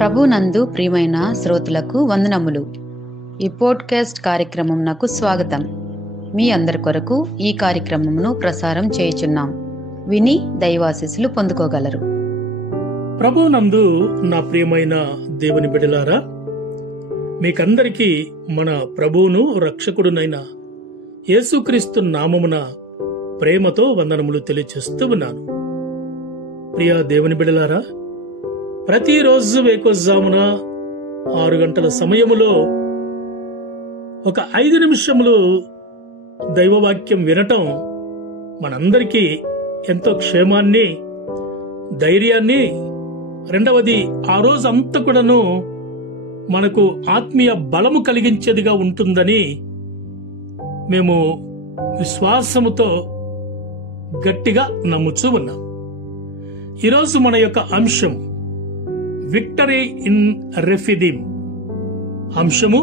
ప్రభునందు ప్రియమైన శ్రోతలకు వందనములు. ఈ పోడ్కాస్ట్ కార్యక్రమంనకు స్వాగతం. మీ అందరి కొరకు ఈ కార్యక్రమమును ప్రసారం చేయుచున్నాం. విని దైవాశీస్సులు పొందుకోగలరు. ప్రభునందు నా ప్రియమైన దేవుని బిడ్డలారా, మీకందరికీ మన ప్రభువును రక్షకుడునైన యేసుక్రీస్తు నామమున ప్రేమతో వందనములు తెలియచేస్తూ ఉన్నాను. ప్రియ దేవుని బిడ్డలారా, ప్రతిరోజు వేకువజామున 6 గంటల సమయములో ఒక 5 నిమిషములు దైవవాక్యం వినటం మనందరికీ ఎంతో క్షేమాన్ని, ధైర్యాన్ని, రెండవది ఆ రోజు అంతా కూడాను మనకు ఆత్మీయ బలము కలిగించేదిగా ఉంటుందని మేము విశ్వాసముతో గట్టిగా నమ్ముచూ ఉన్నాం. ఈరోజు మన యొక్క అంశం విక్టరీ ఇన్ రెఫీదీం. అంశము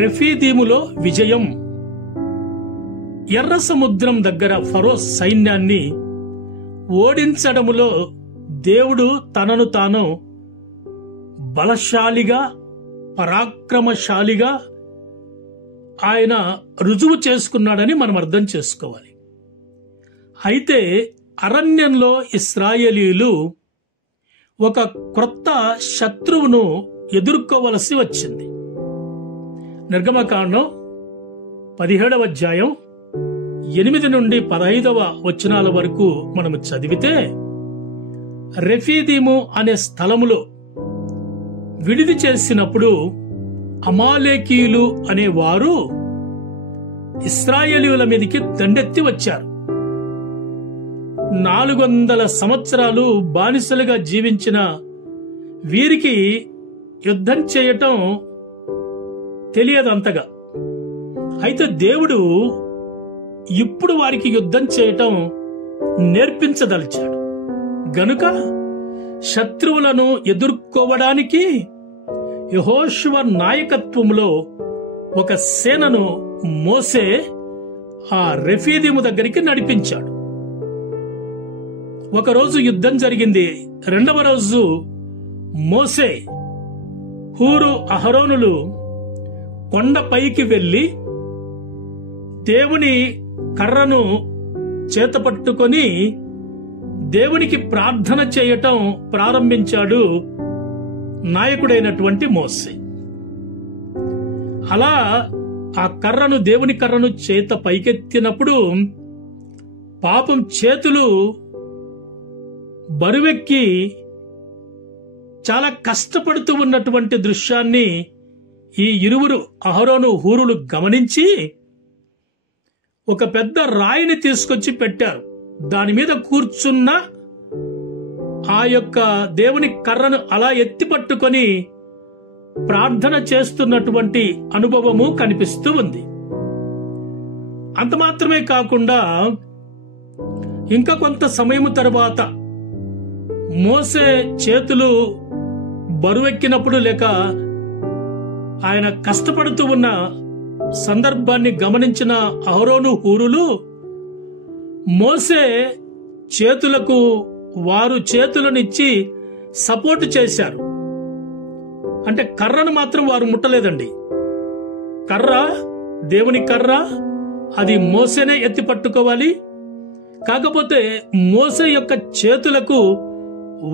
రెఫీదీములో విజయం. ఎర్ర సముద్రం దగ్గర ఫరో సైన్యాన్ని ఓడించడములో దేవుడు తనను తాను బలశాలిగా, పరాక్రమశాలిగా ఆయన రుజువు చేసుకున్నాడని మనం అర్థం చేసుకోవాలి. అయితే అరణ్యంలో ఇశ్రాయేలీయులు ఒక క్రొత్త శత్రువును ఎదుర్కోవలసి వచ్చింది. నిర్గమకాండం 17వ అధ్యాయం 8 నుండి 15వ వచనాల వరకు మనము చదివితే, రెఫీదీము అనే స్థలములో విడిది చేసినప్పుడు అమాలేకీయులు అనే వారు ఇశ్రాయేలీయుల మీదకి దండెత్తి వచ్చారు. 400 సంవత్సరాలు బానిసలుగా జీవించిన వీరికి యుద్ధం చేయటం తెలియదంతగా. అయితే దేవుడు ఇప్పుడు వారికి యుద్ధం చేయటం నేర్పించదలిచాడు గనుక శత్రువులను ఎదుర్కోవడానికి యెహోషువ నాయకత్వంలో ఒక సేనను మోసే ఆ రెఫీదీము దగ్గరికి నడిపించాడు. ఒకరోజు యుద్ధం జరిగింది. రెండవ రోజు మోసే, హూరు, అహరోనులు కొండపైకి వెళ్లి దేవుని కర్రను చేతపట్టుకొని దేవునికి ప్రార్థన చేయటం ప్రారంభించాడు నాయకుడైనటువంటి మోసే. అలా ఆ కర్రను, దేవుని కర్రను చేత పైకెత్తినప్పుడు పాపం చేతులు బరువెక్కి చాలా కష్టపడుతూ ఉన్నటువంటి దృశ్యాన్ని ఈ ఇరువురు, అహరోను, హూరులు గమనించి ఒక పెద్ద రాయిని తీసుకొచ్చి పెట్టారు. దాని మీద కూర్చున్న ఆ యొక్క దేవుని కర్రను అలా ఎత్తి పట్టుకొని ప్రార్థన చేస్తున్నటువంటి అనుభవము కనిపిస్తూ ఉంది. అంత మాత్రమే కాకుండా ఇంకా కొంత సమయం తర్వాత మోసే చేతులు బరువెక్కినప్పుడు, లేక ఆయన కష్టపడుతూ ఉన్న సందర్భాన్ని గమనించిన అహరోను, హూరులు మోసే చేతులకు వారు చేతులనిచ్చి సపోర్ట్ చేశారు. అంటే కర్రను మాత్రం వారు ముట్టలేదండి. కర్ర, దేవుని కర్ర, అది మోసేనే ఎత్తి పట్టుకోవాలి. కాకపోతే మోసే యొక్క చేతులకు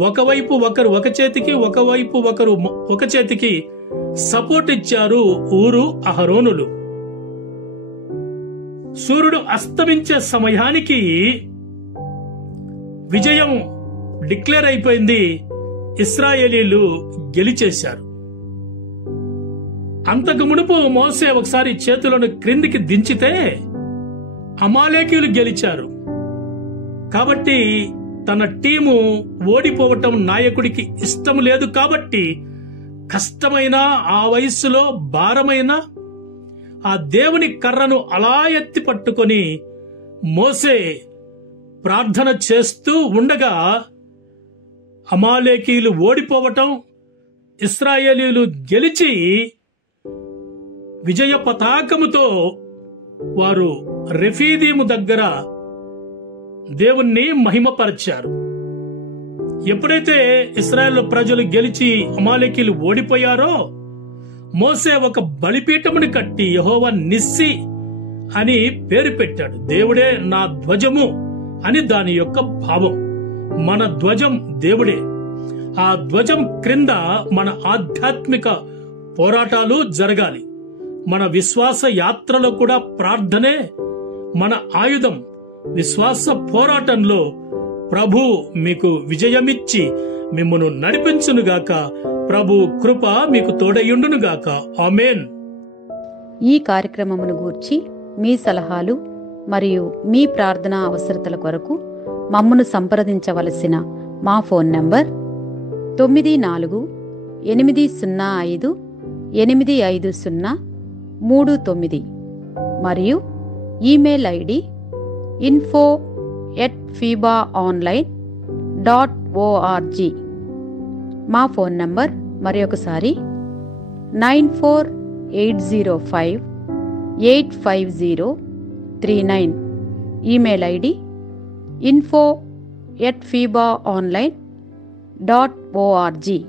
ఒకవైపు ఒకరు ఒక చేతికి, ఒకవైపు ఒకరు ఒక చేతికి సపోర్ట్ ఇచ్చారు హూరు, అహరోనులు. సూర్యుడు అస్తమించే సమయానికి విజయం డిక్లేర్ అయిపోయింది. ఇశ్రాయేలీలు గెలిచేశారు. అంతకు మునుపు మోసే ఒకసారి చేతులను క్రిందికి దించితే అమాలేకీయులు గెలిచారు. కాబట్టి తన టీము ఓడిపోవటం నాయకుడికి ఇష్టం లేదు. కాబట్టి కష్టమైన, ఆ వయస్సులో భారమైన ఆ దేవుని కర్రను అలా ఎత్తి పట్టుకొని మోసే ప్రార్థన చేస్తూ ఉండగా అమాలేకీయులు ఓడిపోవటం, ఇశ్రాయేలీయులు గెలిచి విజయ పతాకముతో వారు రెఫీదీము దగ్గర దేవుణ్ణి మహిమపరిచారు. ఎప్పుడైతే ఇశ్రాయేలు ప్రజలు గెలిచి అమాలేకీలు ఓడిపోయారో మోసే ఒక బలిపీఠముని కట్టి యెహోవా నిస్సి అని పేరు పెట్టాడు. దేవుడే నా ధ్వజము అని దాని యొక్క భావం. మన ధ్వజం దేవుడే. ఆ ధ్వజం క్రింద మన ఆధ్యాత్మిక పోరాటాలు జరగాలి. మన విశ్వాస యాత్రలో కూడా ప్రార్థనే మన ఆయుధం. విశ్వాస పోరాటంలో ప్రభు మీకు విజయమిచ్చి మిమ్మును నడిపించునుగాక. ప్రభు కృప మీకు తోడయుండునుగాక. ఆమేన్. ఈ కార్యక్రమమును గూర్చి మీ సలహాలు మరియు మీ ప్రార్థనా అవసరతల కొరకు మమ్మను సంప్రదించవలసిన మా ఫోన్ నంబర్ 9480585039 మరియు ఈమెయిల్ ఐడి info@fibaonline.org. మా ఫోన్ నంబర్ మరొకసారి 9480585039. Email ID info@fibaonline.org.